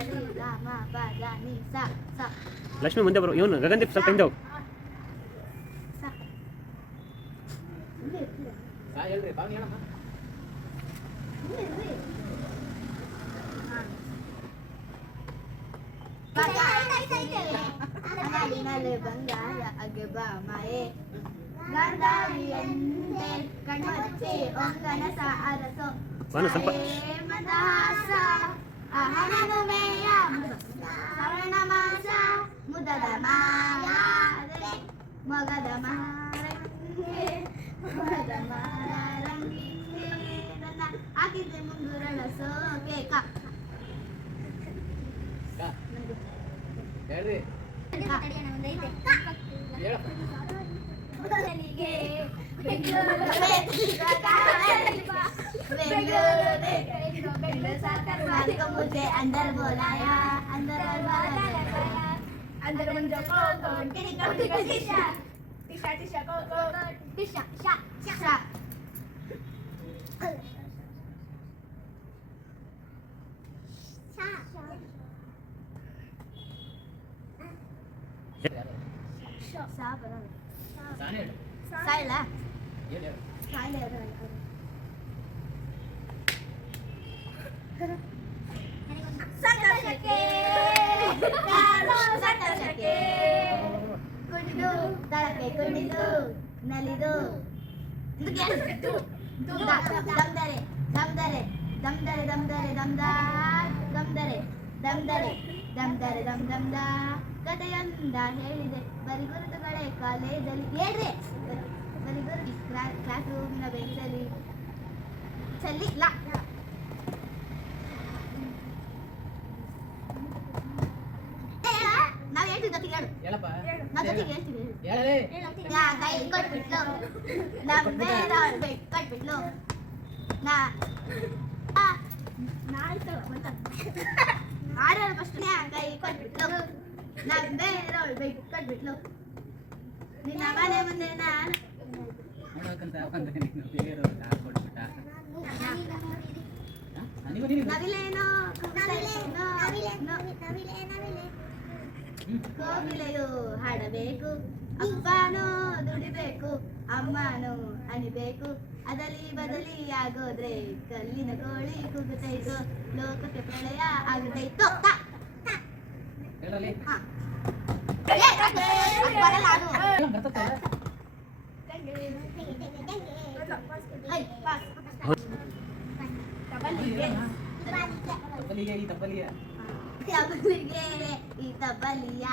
ರಿ ಗ ಮ ಪ ದ ನಿ ಸ ಸ. ಲಕ್ಷ್ಮಿ ಮುಂದೆ ಬರು. ಇವನು ಗಗನ್ದೀಪ್ ಸ್ವಲ್ಪ ಹಿಂದೆ ಹೋಗು. ಹೇಳ್ರಿ ಬಾವಿ ಹೇಳಮ್ಮ. ನಾಡಿನಲ್ಲಿ ಬಂಗಾರ ಅಗೆಬ ಮಾಯೆ ಗಾಂಧಾರಿಯಂತೆ ಕಣ್ಮಚ್ಚಿ ಒಂಗನಸ ಅರಸೋ ಮಂದಹಾಸ ಅಹನುಮೇಯ ಶ್ರವಣ ಮಾಸ ಮುದದ ಮಾಯಾದೆ ಮೊಗದ ಮಾರಂಗೆ ಮೊಗದ ಮಾರಂಗೆ ನನ್ನ ಹಾಕಿದ್ರೆ ಮುಂಗುರಳ ಸೋಕೆ ಕ ಹೇಳ್ರಿ मुझे अंदर बोलाया अंदर अंदर मुझे कोको टिशा टिशा टिशा टिशा कोको टिशा शा शा सा बराबर ಸಾನೆ ಹೇಳು. साइला ಹೇಳು ಹೇಳು. साइला ಸಂತೋಷಕ್ಕೆ ಸಂತೋಷಕ್ಕೆ ಕುಣಿದು ತಳಕ್ಕೆ ಕುಣಿದು ನಲಿದು ದಮ್ದರೆ ದಮ್ದರೆ ದಮ್ದರೆ ದಮ್ದರೆ ದಮ್ದಾರ್ ದಮ್ದರೆ ದಮ್ದರೆ ದಮ್ದರೆ ದಮ್ ದಮ್ದ ಕಥೆಯೊಂದ ಹೇಳಿದೆ ಬರಿ ಗುರುತುಗಳೇ ಕಾಲೇಜಲ್ಲಿ ಹೇಳ್ರಿ ಬರಿ ಗುರು ಕ್ಲಾಸ್ ರೂಮಿನ ಬೆಂಚಲ್ಲಿ ಚಲ್ಲಿ ಲಾ ನಾವ್ ಹೇಳ್ತೀವಿ ಜೊತೆಗೆ ಹೇಳು ಹೇಳಪ್ಪ. ನಾವ್ ಜೊತೆಗೆ ಹೇಳ್ತೀವಿ ಹೇಳಲೇ. ಯಾ ಕೈ ಕೊಟ್ಬಿಟ್ಲು ನಮ್ ಬೇರೆ ಕೊಟ್ಬಿಟ್ಲು ನಾ ಆಡೋಳು ಫಸ್ಟ್ ಕೈ ಕೊಟ್ಬಿಟ್ಲು ನಮ್ ಬೇರೆ ಕೊಟ್ಬಿಟ್ಲು ನಿನ್ನ ಮನೆ ಮುಂದೆ ನಾನು ನೋಡಕ್ಕಂತ ಬಂದ್ರೆ ನೀನು ಬೇರೆಯವ್ರಿಗೆ ಹಾಕ್ಕೊಟ್ಬಿಟ್ಟ. ನೀವು ನೀವು ನವಿಲೇನೋ ಕೋಗಿಲೆಯು ಹಾಡಬೇಕು ಅಪ್ಪನೋ ದುಡಿಬೇಕು ಅಮ್ಮನೋ ಅನಿಬೇಕು ಅದಲಿ ಬದಲಿ ಆಗೋದ್ರೆ ಕಲ್ಲಿನ ಕೋಳಿ ಕೂಗುತ್ತೈತು ಲೋಕಕ್ಕೆ ಪ್ರಳಯ ಆಗುತ್ತೈತು ಹೇಳಲಿ. ಬರಲ್ಲ ಅದು ಬರ್ತದೆ. ತಪ್ಪಲಿಗೆ ಈ ತಪ್ಪಲಿಗೆ ಈ ತಬ್ಬಲಿಯ